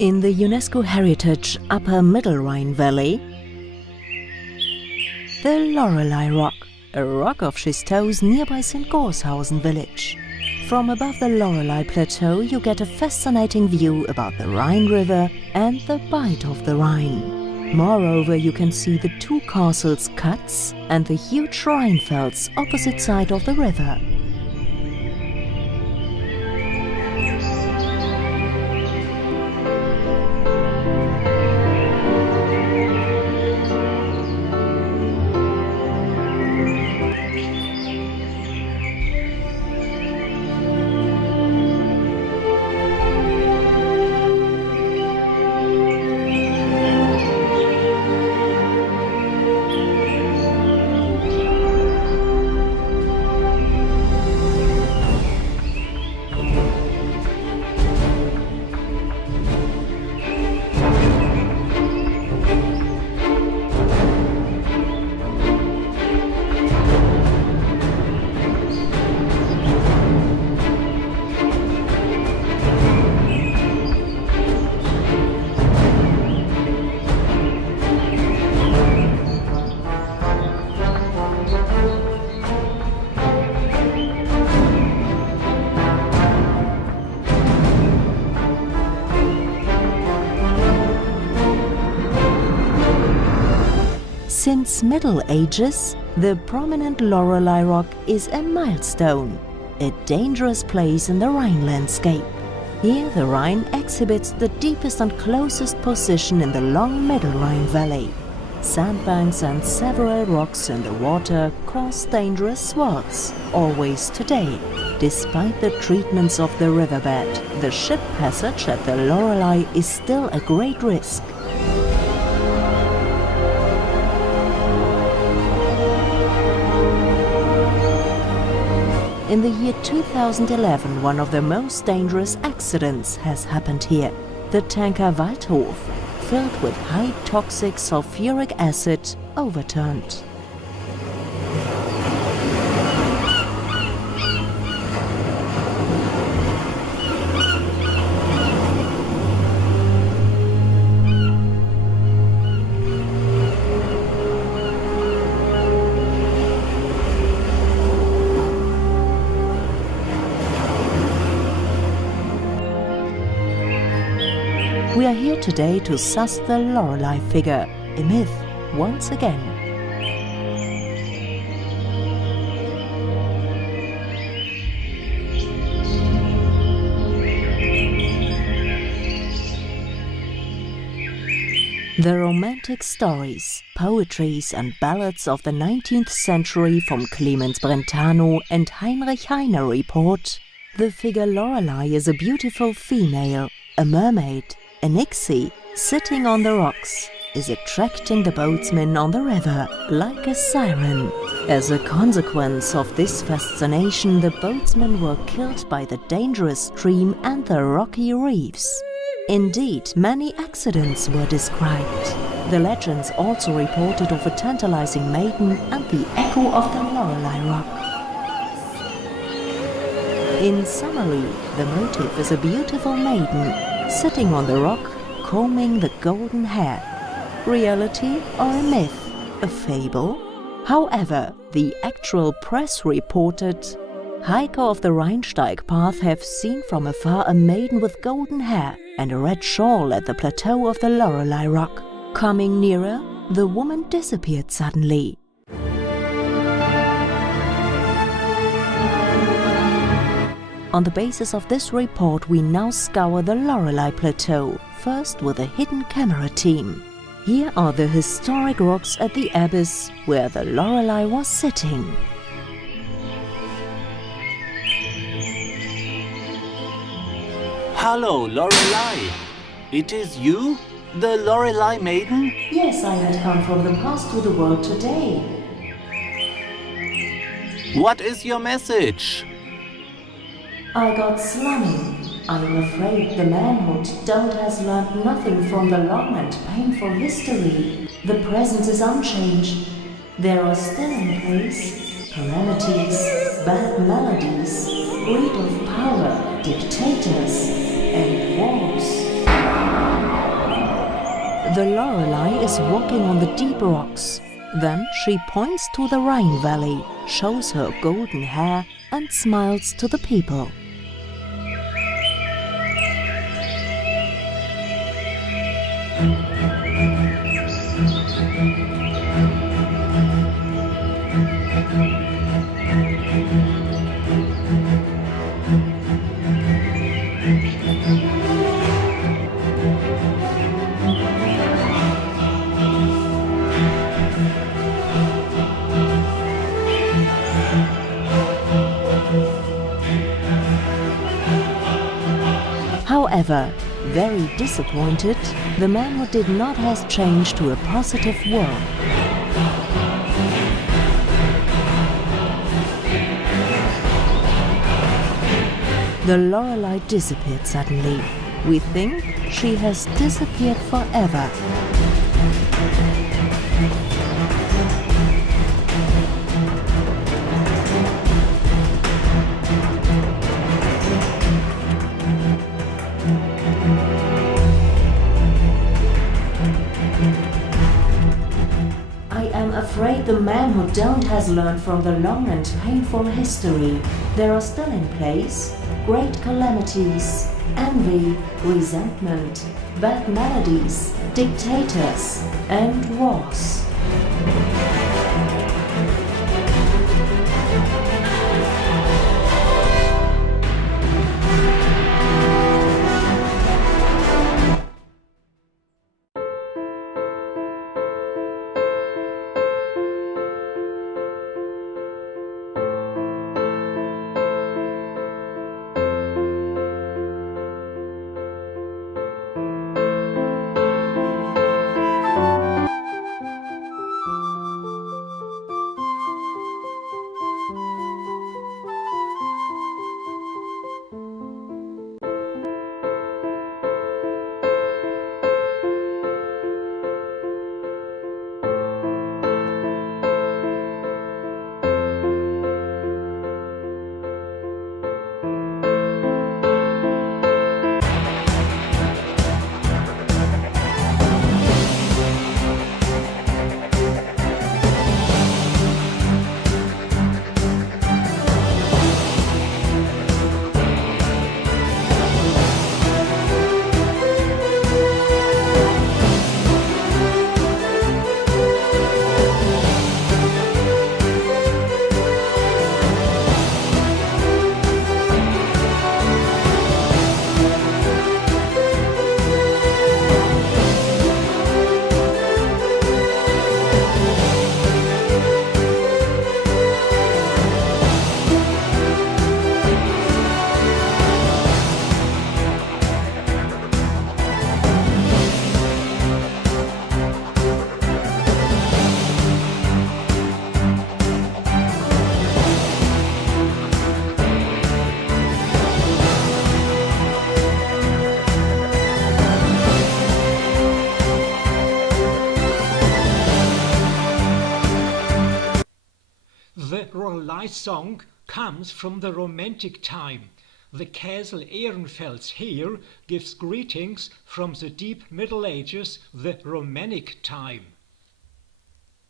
In the UNESCO Heritage Upper Middle Rhine Valley, the Loreley Rock, a rock of schistose nearby St. Gorshausen village. From above the Loreley Plateau you get a fascinating view about the Rhine River and the bite of the Rhine. Moreover, you can see the two castles Katz and the huge Rhinefelds opposite side of the river. Since Middle Ages, the prominent Loreley Rock is a milestone, a dangerous place in the Rhine landscape. Here the Rhine exhibits the deepest and closest position in the long Middle Rhine Valley. Sandbanks and several rocks in the water cause dangerous swells, always today. Despite the treatments of the riverbed, the ship passage at the Loreley is still a great risk. In the year 2011, one of the most dangerous accidents has happened here. The tanker Waldhof, filled with high toxic sulfuric acid, overturned. We are here today to suss the Loreley figure, a myth, once again. The romantic stories, poetries and ballads of the 19th century from Clemens Brentano and Heinrich Heine report, the figure Loreley is a beautiful female, a mermaid, a nixie, sitting on the rocks, is attracting the boatsmen on the river like a siren. As a consequence of this fascination, the boatsmen were killed by the dangerous stream and the rocky reefs. Indeed, many accidents were described. The legends also reported of a tantalizing maiden and the echo of the Loreley Rock. In summary, the motive is a beautiful maiden sitting on the rock, combing the golden hair. Reality or a myth? A fable? However, the actual press reported, hiker of the Rheinsteig path have seen from afar a maiden with golden hair and a red shawl at the plateau of the Loreley Rock. Coming nearer, the woman disappeared suddenly. On the basis of this report, we now scour the Loreley Plateau, first with a hidden camera team. Here are the historic rocks at the abyss where the Loreley was sitting. Hello, Loreley. It is you, the Loreley maiden? Yes, I had come from the past to the world today. What is your message? I got slumming. I am afraid the manhood don't has learned nothing from the long and painful history. The present is unchanged. There are still in place calamities, bad melodies, greed of power, dictators, and wars. The Loreley is walking on the deep rocks. Then she points to the Rhine Valley, shows her golden hair and smiles to the people. However, very disappointed, the man who did not has changed to a positive world. The Loreley disappeared suddenly. We think she has disappeared forever. I am afraid the man who don't has learned from the long and painful history. There are still in place great calamities, envy, resentment, bad melodies, dictators and wars. The Loreley song comes from the Romantic time. The Castle Ehrenfels here gives greetings from the deep Middle Ages, the Romanic time.